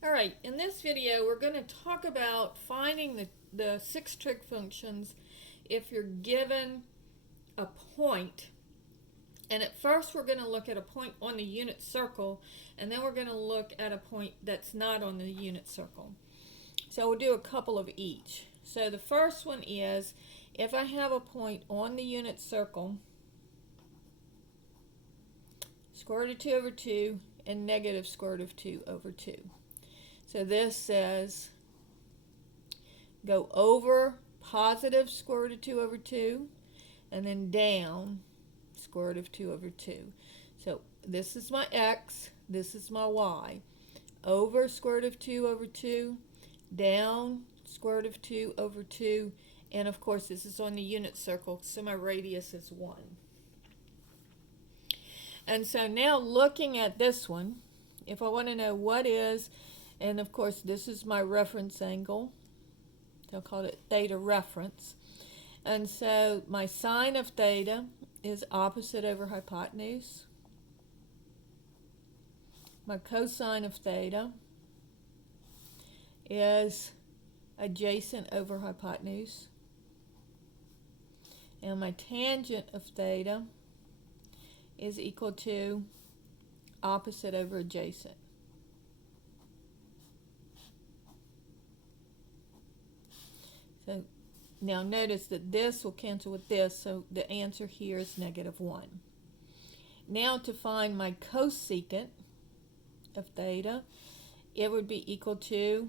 All right, in this video we're going to talk about finding the six trig functions if you're given a point. And at first we're going to look at a point on the unit circle, and then we're going to look at a point that's not on the unit circle. So we'll do a couple of each. So the first one is, if I have a point on the unit circle, square root of 2 over 2 and negative square root of 2 over 2. So this says go over positive square root of 2 over 2 and then down square root of 2 over 2. So this is my x, this is my y. Over square root of 2 over 2, down square root of 2 over 2, and of course this is on the unit circle, so my radius is 1. And so now looking at this one, if I want to know what is, and of course this is my reference angle, I'll call it theta reference. And so my sine of theta is opposite over hypotenuse. My cosine of theta is adjacent over hypotenuse. And my tangent of theta is equal to opposite over adjacent. So now notice that this will cancel with this, so the answer here is negative 1. Now to find my cosecant of theta, it would be equal to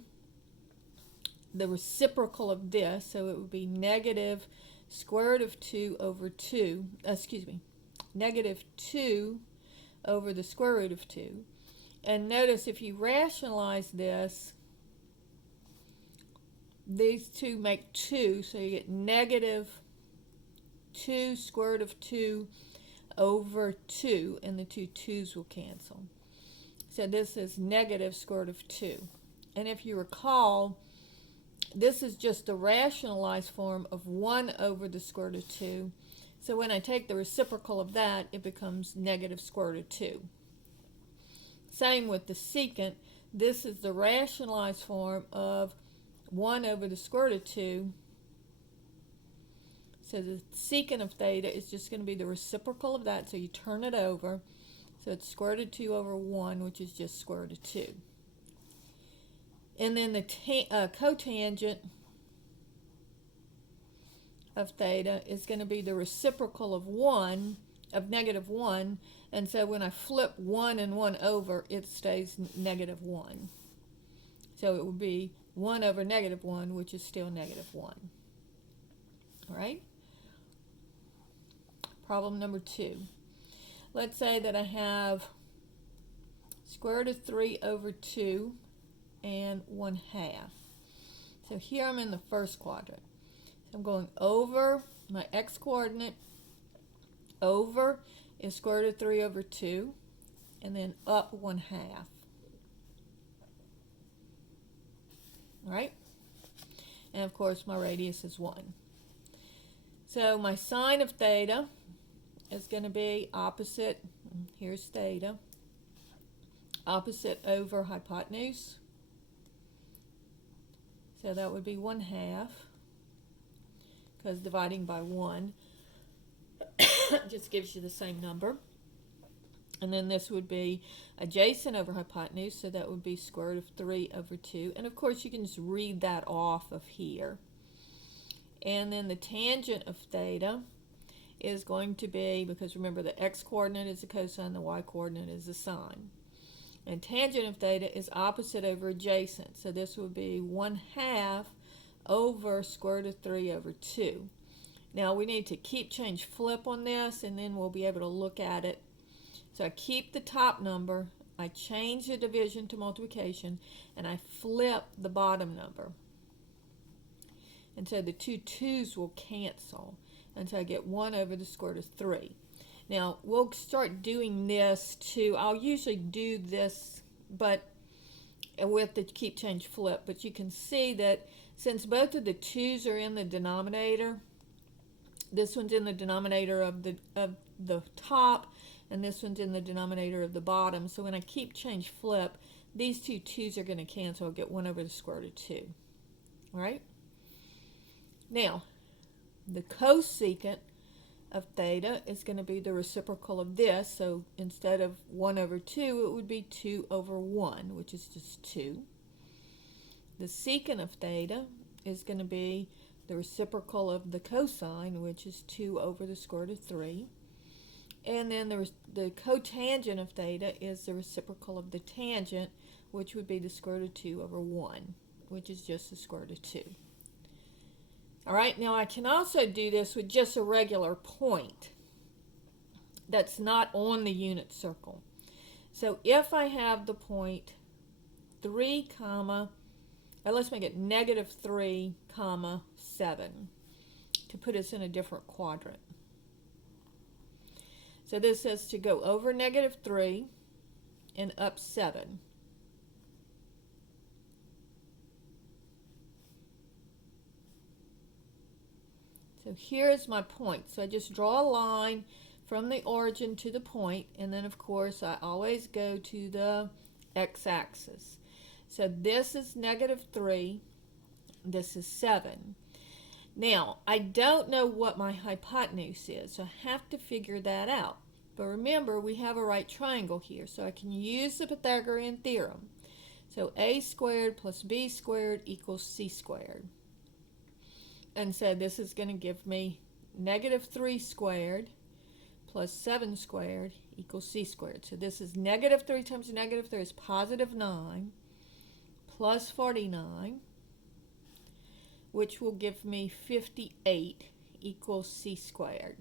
the reciprocal of this, so it would be negative square root of 2 over 2, negative 2 over the square root of 2. And notice if you rationalize this, these two make 2, so you get negative 2 square root of 2 over 2, and the two 2's will cancel. So this is negative square root of 2. And if you recall, this is just the rationalized form of 1 over the square root of 2. So when I take the reciprocal of that, it becomes negative square root of 2. Same with the secant. This is the rationalized form of 1 over the square root of 2. So the secant of theta is just going to be the reciprocal of that, so you turn it over. So it's square root of 2 over 1, which is just square root of 2. And then the cotangent of theta is going to be the reciprocal of negative 1. And so when I flip 1 and 1 over, it stays negative 1. So it would be 1 over negative 1, which is still negative 1. All right? Problem number 2. Let's say that I have square root of 3 over 2 and 1/2. So here I'm in the first quadrant. So I'm going over my x-coordinate, over is square root of 3 over 2, and then up 1/2. All right? And of course my radius is 1. So my sine of theta is going to be opposite, here's theta, opposite over hypotenuse. So that would be 1/2, because dividing by 1 just gives you the same number. And then this would be adjacent over hypotenuse, so that would be square root of 3 over 2. And of course you can just read that off of here. And then the tangent of theta is going to be, because remember the x-coordinate is the cosine, the y-coordinate is the sine. And tangent of theta is opposite over adjacent, so this would be 1/2 over square root of 3 over 2. Now we need to keep, change, flip on this, and then we'll be able to look at it. So I keep the top number, I change the division to multiplication, and I flip the bottom number. And so the two 2's will cancel, and so I get 1 over the square root of 3. Now we'll start doing this too. I'll usually do this but with the keep, change, flip, but you can see that since both of the 2's are in the denominator, this one's in the denominator of the top, and this one's in the denominator of the bottom. So when I keep, change, flip, these two 2's are going to cancel. I'll get 1 over the square root of 2. All right? Now, the cosecant of theta is going to be the reciprocal of this. So instead of 1 over 2, it would be 2 over 1, which is just 2. The secant of theta is going to be the reciprocal of the cosine, which is 2 over the square root of 3. And then the cotangent of theta is the reciprocal of the tangent, which would be the square root of 2 over 1, which is just the square root of 2. All right, now I can also do this with just a regular point that's not on the unit circle. So if I have the point 3 comma, let's make it negative 3 comma 7 to put us in a different quadrant. So this says to go over negative 3 and up 7. So here is my point. So I just draw a line from the origin to the point, and then of course I always go to the x-axis. So this is negative 3, this is 7. Now, I don't know what my hypotenuse is, so I have to figure that out. But remember, we have a right triangle here, so I can use the Pythagorean theorem. So a squared plus b squared equals c squared. And so this is going to give me negative 3 squared plus 7 squared equals c squared. So this is negative 3 times negative 3 is positive 9 plus 49, which will give me 58 equals c squared.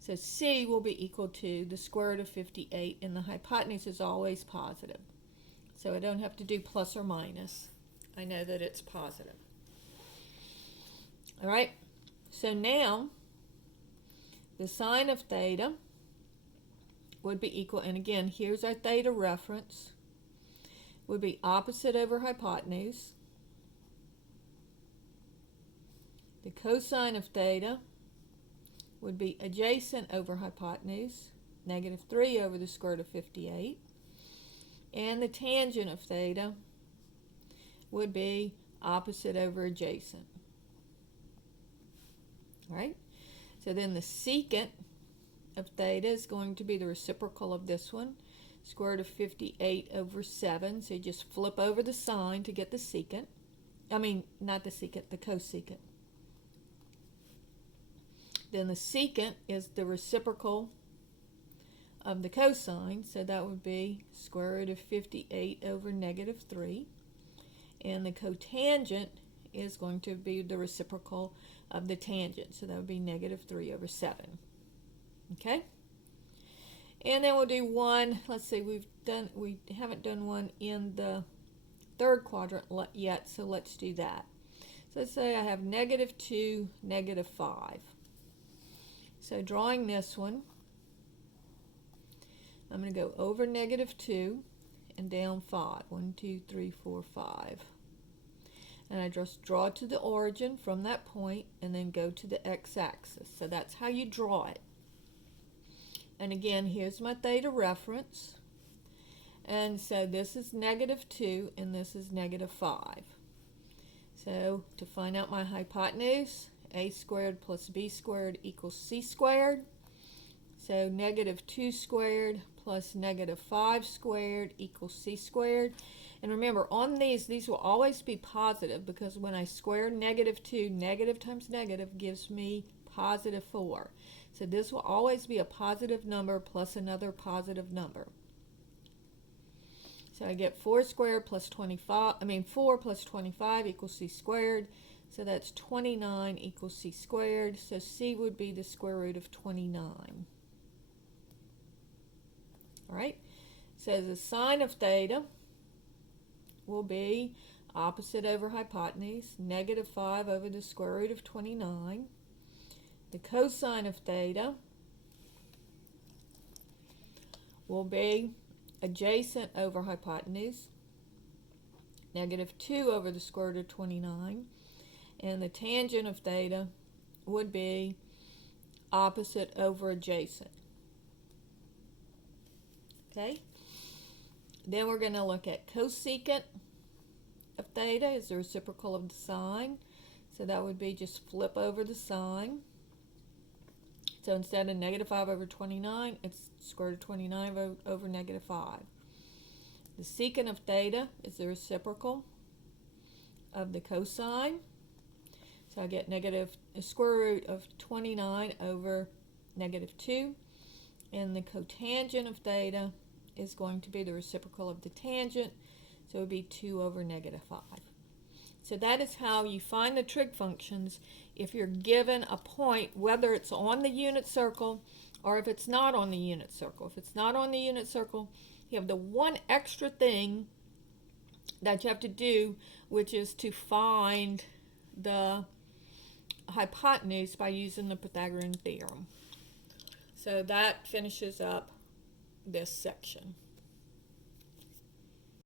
So c will be equal to the square root of 58, and the hypotenuse is always positive. So I don't have to do plus or minus. I know that it's positive. All right, so now the sine of theta would be equal, and again, here's our theta reference, would be opposite over hypotenuse. The cosine of theta would be adjacent over hypotenuse, negative 3 over the square root of 58. And the tangent of theta would be opposite over adjacent. All right, so then the secant of theta is going to be the reciprocal of this one, square root of 58 over 7. So you just flip over the sign to get the secant. I mean, not the secant, the cosecant. Then the secant is the reciprocal of the cosine, so that would be square root of 58 over negative 3. And the cotangent is going to be the reciprocal of the tangent, so that would be negative 3 over 7. Okay? And then we'll do one, let's see, we haven't done one in the third quadrant yet, so let's do that. So let's say I have negative 2, negative 5. So drawing this one, I'm going to go over negative 2 and down 5. 1, 2, 3, 4, 5. And I just draw to the origin from that point and then go to the x-axis. So that's how you draw it. And again, here's my theta reference. And so this is negative 2 and this is negative 5. So to find out my hypotenuse, a squared plus b squared equals c squared. So negative 2 squared plus negative 5 squared equals c squared. And remember, on these will always be positive, because when I square negative 2, negative times negative gives me positive 4. So this will always be a positive number plus another positive number. So I get 4 squared plus 4 plus 25 equals c squared. So that's 29 equals c squared. So c would be the square root of 29. All right. So the sine of theta will be opposite over hypotenuse, negative 5 over the square root of 29. The cosine of theta will be adjacent over hypotenuse, negative 2 over the square root of 29. And the tangent of theta would be opposite over adjacent. Okay? Then we're going to look at cosecant of theta is the reciprocal of the sine. So that would be just flip over the sign. So instead of negative 5 over 29, it's square root of 29 over negative 5. The secant of theta is the reciprocal of the cosine. So I get square root of 29 over negative 2. And the cotangent of theta is going to be the reciprocal of the tangent. So it would be 2 over negative 5. So that is how you find the trig functions if you're given a point, whether it's on the unit circle or if it's not on the unit circle. If it's not on the unit circle, you have the one extra thing that you have to do, which is to find the hypotenuse by using the Pythagorean theorem. So that finishes up this section.